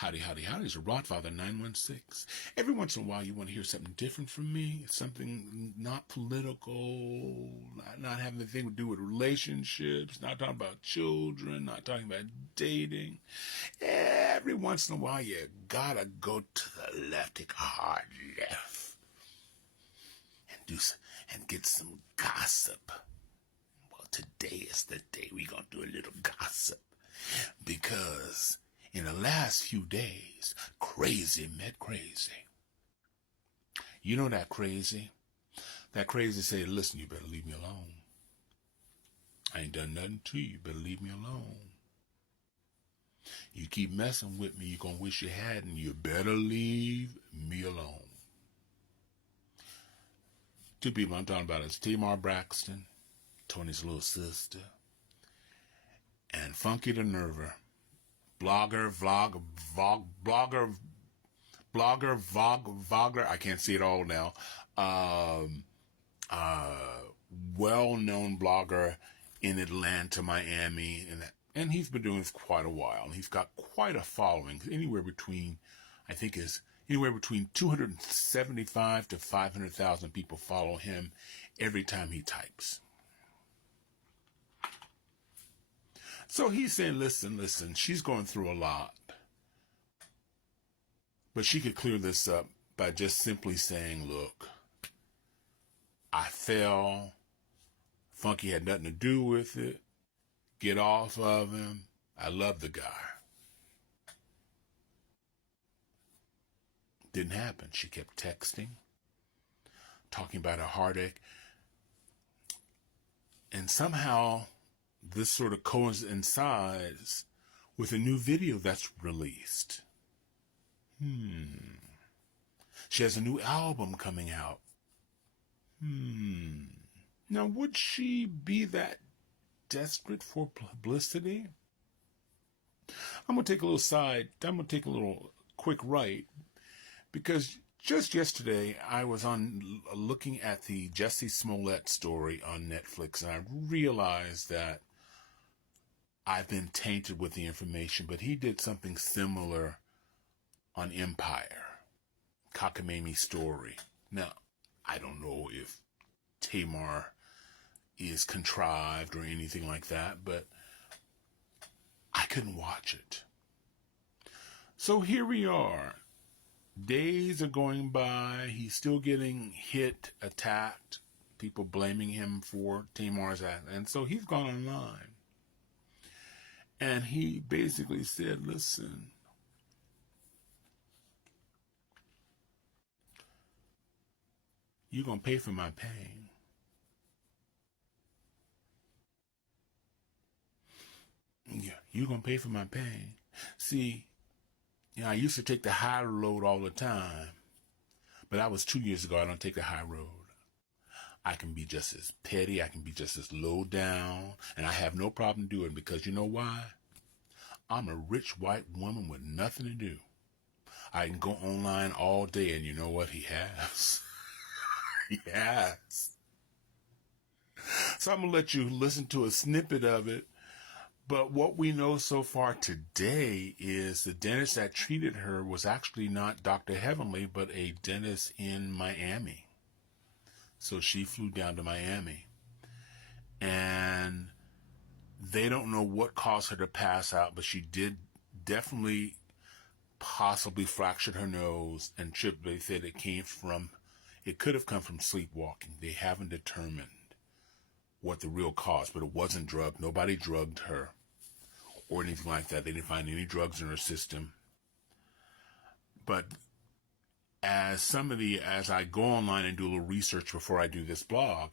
Howdy, howdy, howdy. It's a Rodfather 916. Every once in a while, you want to hear something different from me, something not political, not having anything to do with relationships, not talking about children, not talking about dating. Every once in a while, you gotta go to the left, take a hard left, and get some gossip. Well, today is the day we're gonna do a little gossip, because in the last few days, crazy met crazy. You know that crazy? That crazy said, listen, you better leave me alone. I ain't done nothing to you. You better leave me alone. You keep messing with me, you're going to wish you hadn't. You better leave me alone. Two people I'm talking about is Tamar Braxton, Tony's little sister, and Funky the Nerver. Blogger, I can't see it all now. Well-known blogger in Atlanta, Miami, and he's been doing this quite a while. And he's got quite a following, anywhere between 275 to 500,000 people follow him every time he types. So he's saying, listen, she's going through a lot. But she could clear this up by just simply saying, look, I fell. Funky had nothing to do with it. Get off of him. I love the guy. Didn't happen. She kept texting, talking about her heartache. And somehow this sort of coincides with a new video that's released. She has a new album coming out. Now, would she be that desperate for publicity? I'm going to take a little quick right, because just yesterday I was looking at the Jussie Smollett story on Netflix, and I realized that I've been tainted with the information, but he did something similar on Empire, cockamamie story. Now, I don't know if Tamar is contrived or anything like that, but I couldn't watch it. So here we are. Days are going by. He's still getting hit, attacked, people blaming him for Tamar's act. And so he's gone online. And he basically said, listen, you're going to pay for my pain. Yeah, you're going to pay for my pain. See, I used to take the high road all the time, but that was 2 years ago. I don't take the high road. I can be just as petty. I can be just as low down, and I have no problem doing it, because you know why? I'm a rich white woman with nothing to do. I can go online all day, and you know what he has? He has. So I'm going to let you listen to a snippet of it. But what we know so far today is the dentist that treated her was actually not Dr. Heavenly, but a dentist in Miami. So she flew down to Miami. And they don't know what caused her to pass out, but she did definitely possibly fractured her nose and tripped. They said it could have come from sleepwalking. They haven't determined what the real cause, but it wasn't drugged. Nobody drugged her or anything like that. They didn't find any drugs in her system. But as I go online and do a little research before I do this blog,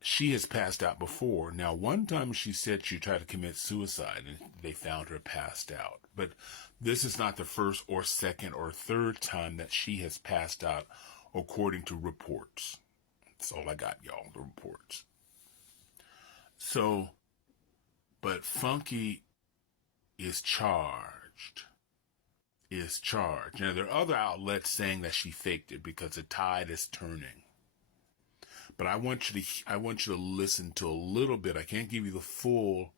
she has passed out before. Now, one time she said she tried to commit suicide and they found her passed out. But this is not the first or second or third time that she has passed out, according to reports. That's all I got, y'all, the reports. So, but Funky is charged. Now, there are other outlets saying that she faked it because the tide is turning. But I want you to listen to a little bit. I can't give you the full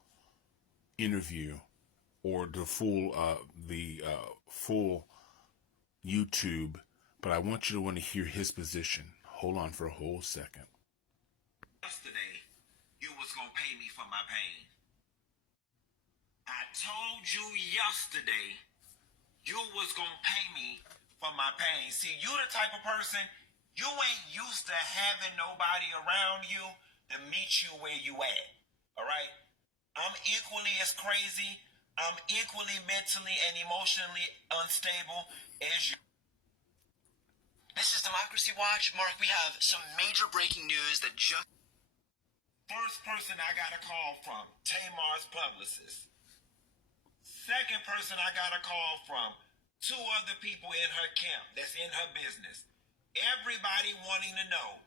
interview or the full YouTube, but I want you to want to hear his position. Hold on for a whole second. Yesterday, you was gonna pay me for my pain. I told you yesterday you was gonna pay me for my pain. See, you the type of person, you ain't used to having nobody around you to meet you where you at. All right? I'm equally as crazy. I'm equally mentally and emotionally unstable as you. This is Democracy Watch. Mark, we have some major breaking news that just... First person I got a call from, Tamar's publicist. Second person I got a call from, two other people in her camp that's in her business. Everybody wanting to know,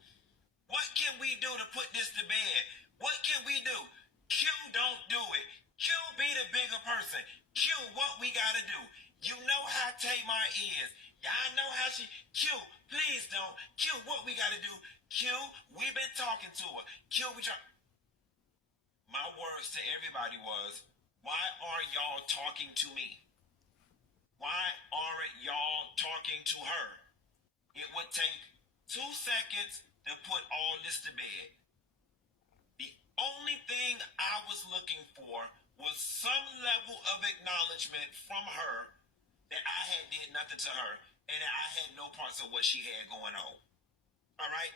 what can we do to put this to bed? What can we do? Q, don't do it. Q, be the bigger person. Q, what we gotta do? You know how Tamar is. Y'all know how she... Q, please don't. Q, what we gotta do? Q, we been talking to her. Q, we try... My words to everybody was, why are y'all talking to me? Why aren't y'all talking to her? It would take 2 seconds to put all this to bed. The only thing I was looking for was some level of acknowledgement from her that I had did nothing to her and that I had no parts of what she had going on. All right?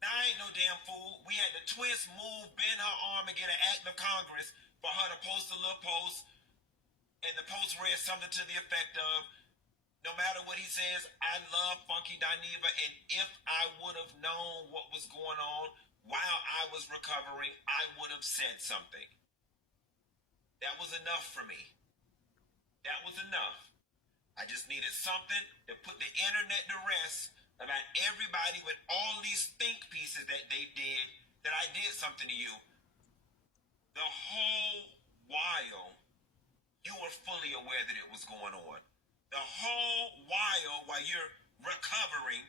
Now, I ain't no damn fool. We had to twist, move, bend her arm, and get an act of Congress for her to post a little post. And the post read something to the effect of, no matter what he says, I love Funky Dineva, and if I would have known what was going on while I was recovering, I would have said something. That was enough for me. That was enough. I just needed something to put the internet to rest about everybody with all these think pieces that they did, that I did something to you. The whole while, you were fully aware that it was going on. The whole while you're recovering,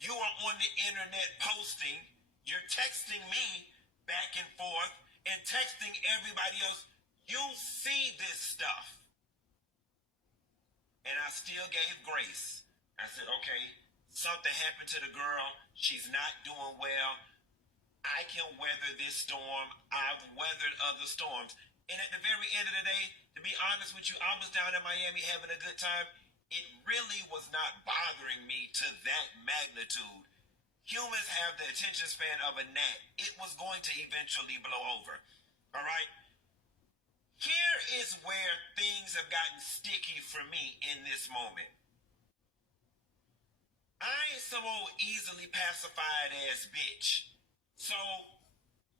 you are on the internet posting, you're texting me back and forth, and texting everybody else. You see this stuff. And I still gave grace. I said, okay, something happened to the girl. She's not doing well. I can weather this storm. I've weathered other storms. And at the very end of the day, to be honest with you, I was down in Miami having a good time. It really was not bothering me to that magnitude. Humans have the attention span of a gnat. It was going to eventually blow over. All right? Here is where things have gotten sticky for me in this moment. I ain't some old easily pacified ass bitch. So,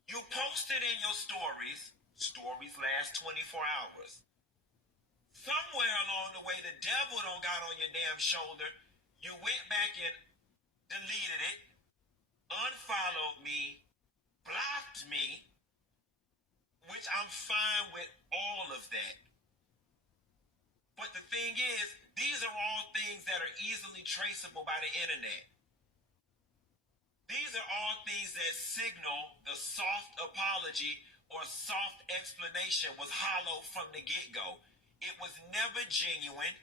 you posted in your stories last 24 hours. Somewhere along the way, the devil done got on your damn shoulder. You went back and deleted it, unfollowed me, blocked me, which I'm fine with all of that. But the thing is, these are all things that are easily traceable by the internet. These are all things that signal the soft apology or soft explanation was hollow from the get-go. It was never genuine.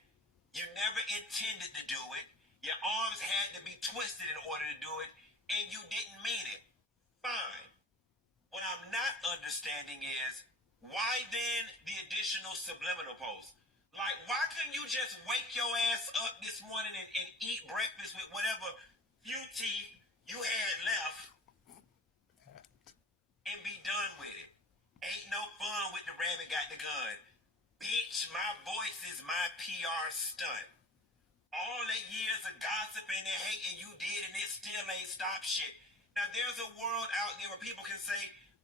You never intended to do it. Your arms had to be twisted in order to do it, and you didn't mean it. Fine. What I'm not understanding is, why then the additional subliminal post? Like, why couldn't you just wake your ass up this morning and eat breakfast with whatever few teeth you had left and be done with it? Ain't no fun with the rabbit got the gun. Bitch, my voice is my PR stunt. All that years of gossiping and hating you did, and it still ain't stopped shit. Now, there's a world out there where people can say,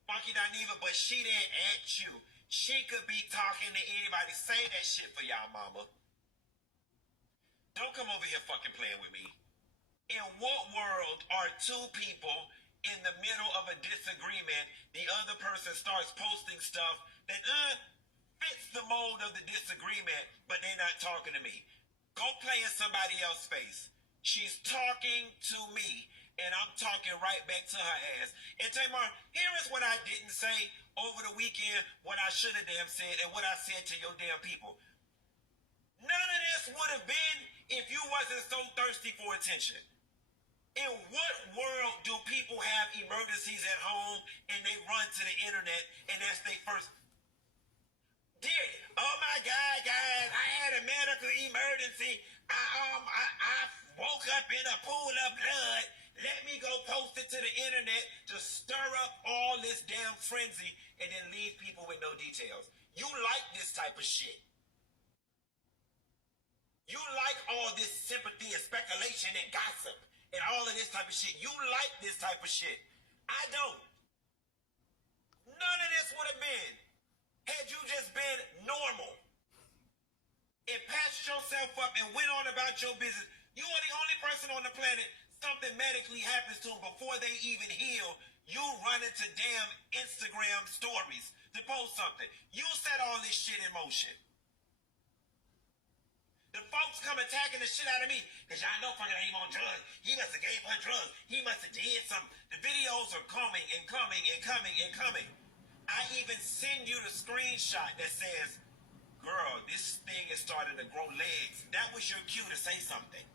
Funky Dineva, but she didn't at you. She could be talking to anybody. Say that shit for y'all, mama. Don't come over here fucking playing with me. In what world are two people in the middle of a disagreement, the other person starts posting stuff that fits the mold of the disagreement, but they're not talking to me? Go play in somebody else's face. She's talking to me, and I'm talking right back to her ass. And Tamar, here is what I didn't say over the weekend what I should have damn said and what I said to your damn people. None of this would have been if you wasn't so thirsty for attention. In what world do people have emergencies at home and they run to the internet and that's their first? Oh my God, guys, I had a medical emergency. I woke up in a pool of blood. Let me go post it to the internet to stir up all this damn frenzy and then leave people with no details. You like this type of shit. You like all this sympathy and speculation and gossip and all of this type of shit. You like this type of shit. I don't. None of this would have been had you just been normal and patched yourself up and went on about your business. You are the only person on the planet something medically happens to them before they even heal. You run into damn Instagram stories to post something. You set all this shit in motion. The folks come attacking the shit out of me because y'all know fucking ain't on drugs. He must have gave her drugs. He must have did something. The videos are coming and coming and coming and coming. I even send you the screenshot that says, girl, this thing is starting to grow legs. That was your cue to say something.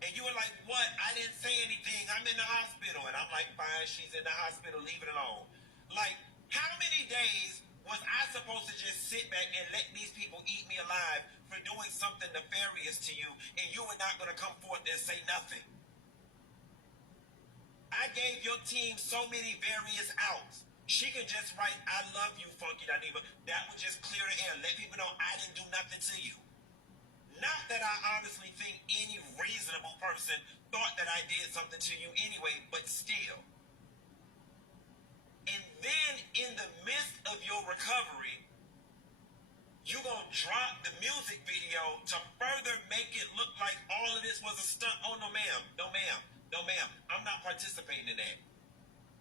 And you were like, what? I didn't say anything. I'm in the hospital. And I'm like, fine, she's in the hospital. Leave it alone. Like, how many days was I supposed to just sit back and let these people eat me alive for doing something nefarious to you and you were not going to come forth and say nothing? I gave your team so many various outs. She could just write, I love you, Funky Dineva. That would just clear the air. Let people know I didn't do nothing to you. Not that I honestly think any reasonable person thought that I did something to you anyway, but still. And then in the midst of your recovery, you gonna drop the music video to further make it look like all of this was a stunt. Oh, no, ma'am. No, ma'am. No, ma'am. I'm not participating in that.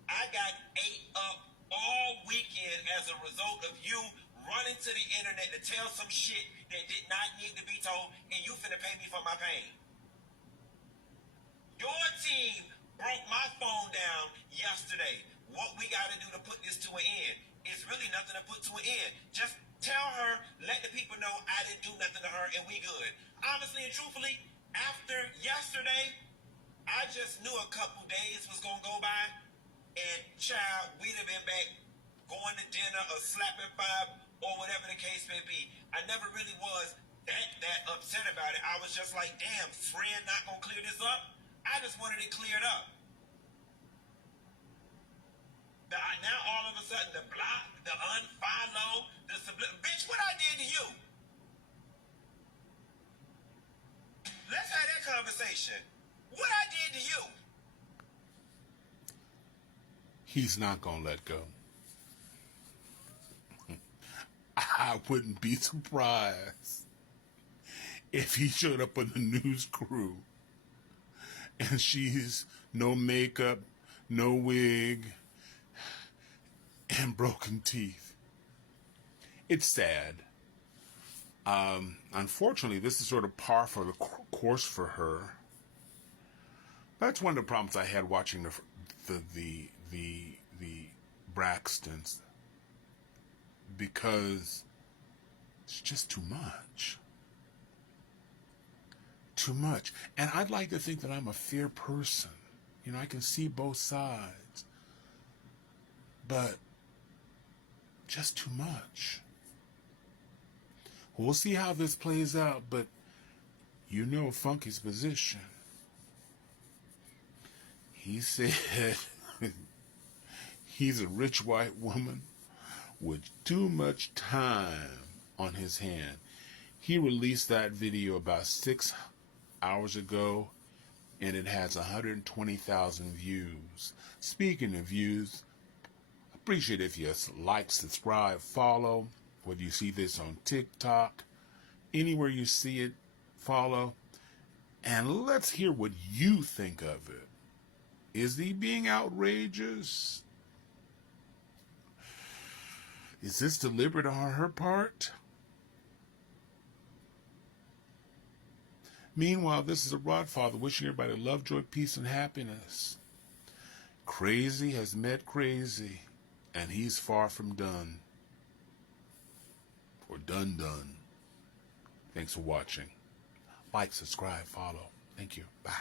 I got ate up all weekend as a result of you running to the internet to tell some shit that did not need to be told, and you finna pay me for my pain. Your team broke my phone down yesterday. What we gotta do to put this to an end is really nothing to put to an end. Just tell her, let the people know I didn't do nothing to her, and we good. Honestly and truthfully, after yesterday, I just knew a couple days was gonna go by. And child, we'd have been back going to dinner or slapping five or whatever the case may be. I never really was that upset about it. I was just like, damn, friend not gonna clear this up? I just wanted it cleared up. Now all of a sudden the block, the unfollow, the bitch, what I did to you? Let's have that conversation. What I did to you? He's not going to let go. I wouldn't be surprised if he showed up on the news crew and she's no makeup, no wig, and broken teeth. It's sad. Unfortunately, this is sort of par for the course for her. That's one of the problems I had watching the Braxtons, because it's just too much. Too much. And I'd like to think that I'm a fair person. You know, I can see both sides. But just too much. We'll see how this plays out, but you know Funky's position. He said he's a rich white woman with too much time on his hand. He released that video about 6 hours ago, and it has 120,000 views. Speaking of views, appreciate if you like, subscribe, follow, whether you see this on TikTok, anywhere you see it, follow, and let's hear what you think of it. Is he being outrageous? Is this deliberate on her part? Meanwhile, this is a Rodfather wishing everybody love, joy, peace, and happiness. Crazy has met crazy. And he's far from done. Or done. Thanks for watching. Like, subscribe, follow. Thank you. Bye.